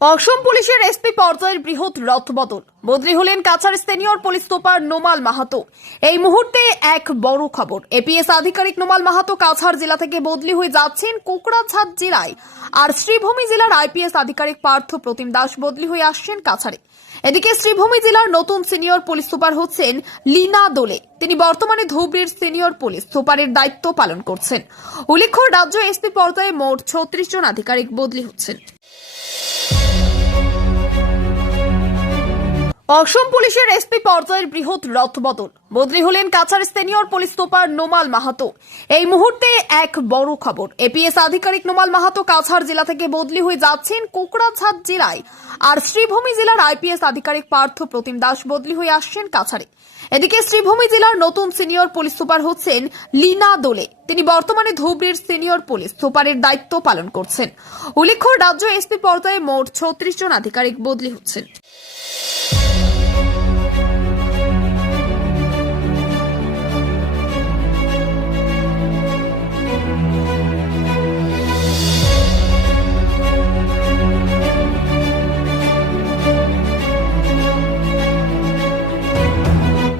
অসম পুলিশের এসপি পর্যায়ের বৃহৎ রথবদল। বদলি হলেন Cachar senior police super Nomal Mahato. এই মুহূর্তে এক বড় খবর। এপিএস আধিকারিক নোমাল মাহাতো কাছাড় জেলা থেকে বদলি হয়ে যাচ্ছেন কোকড়াঝাড় জেলায়। আর শ্রীভূমি জেলার আইপিএস আধিকারিক পার্থ প্রতিম দাস বদলি হয়ে আসছেন কাছাড়ে। এদিকে শ্রীভূমি জেলার নতুন সিনিয়র পুলিশ সুপার হচ্ছেন লীনা দোলে। তিনি বর্তমানে ধুবড়ির সিনিয়র পুলিশ সুপারের দায়িত্ব পালন করছেন। উল্লেখ্য, রাজ্য এসপি পর্যায়ে মোট ছত্রিশ জন আধিকারিক বদলি হচ্ছেন। অসম পুলিশের এসপি পর্যায়ের বৃহৎ রথবদল। বদলি হলেন Cachar senior police super Nomal Mahato. এই মুহূর্তে এক বড় খবর, এপিএস আধিকারিক নোমাল মাহাতো কাছাড় জেলা থেকে বদলি হয়ে যাচ্ছেন কোকড়াঝাড় জেলায়। আর শ্রীভূমি জেলার আইপিএস আধিকারিক পার্থ প্রতিম দাস বদলি হয়ে আসছেন কাছাড়ে। এদিকে শ্রীভূমি জেলার নতুন সিনিয়র পুলিশ সুপার হচ্ছেন লীনা দোলে। তিনি বর্তমানে ধুবড়ির সিনিয়র পুলিশ সুপারের দায়িত্ব পালন করছেন। উল্লেখ্য, রাজ্য এসপি পর্যায়ে মোট ছত্রিশ জন আধিকারিক বদলি হচ্ছেন।